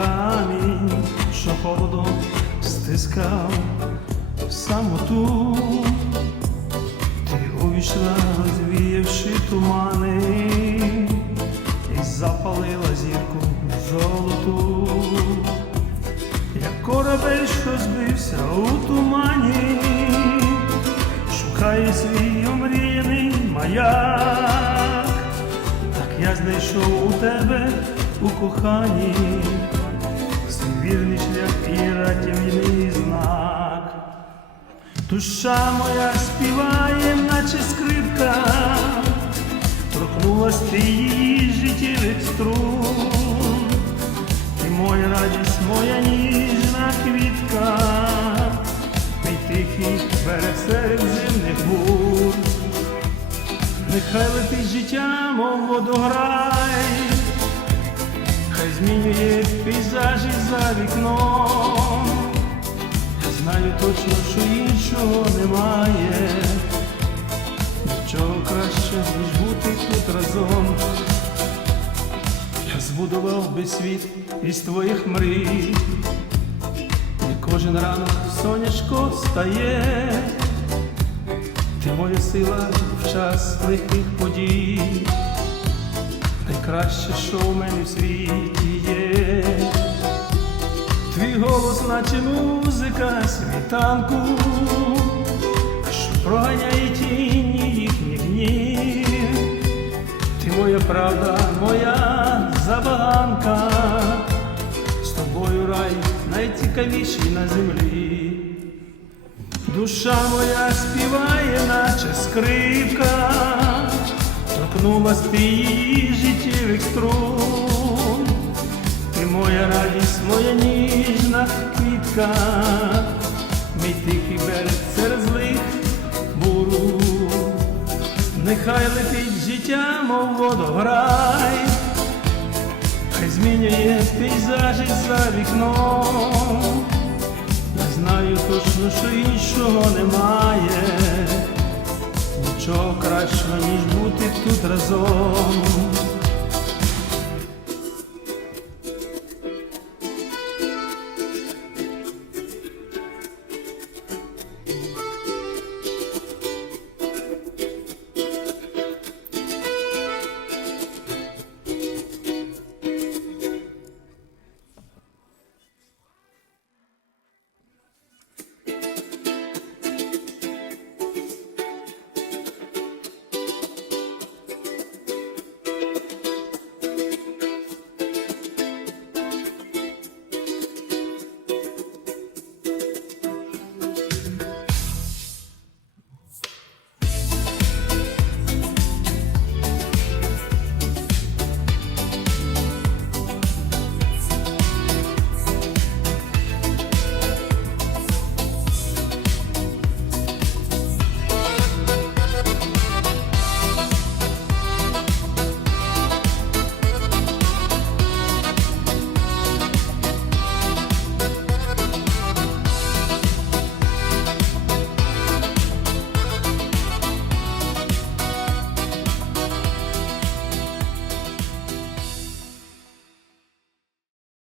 камінь, що холодом стискав самоту. Ти увійшла, розвіявши тумани, і запалила зірку золоту, як корабель, що збився у тумані, шукає свій омріяний маяк, так я знайшов у тебе у коханні. Свій вірний шлях і рятівний знак. Душа моя співає, наче скрипка, торкнулась ти її життєвих струн, ти моя радість, моя ніжна квітка, мій тихий берег середземних бур. Нехай летить життя, мов водограй, хай змінює пейзажі за вікном. Я знаю точно, що іншого немає, нічого краще, ніж бути тут разом. Я збудував би світ із твоїх мрій, і кожен ранок сонячко стає, ти моя сила в час лихих подій, найкраще, що в мене в світі є. Твій голос, наче музика світанку, що проганяє тіні їхніх днів. Ти моя правда, моя забаганка, з тобою рай найцікавіший на землі. Душа моя співає, наче скрипка, торкнулась ти її квітка, мій тихий берег серед злих буру. Нехай летить життя, мов водограй, хай змінює пейзажі за вікном. Я знаю точно, що іншого немає, нічого кращого, ніж бути тут разом.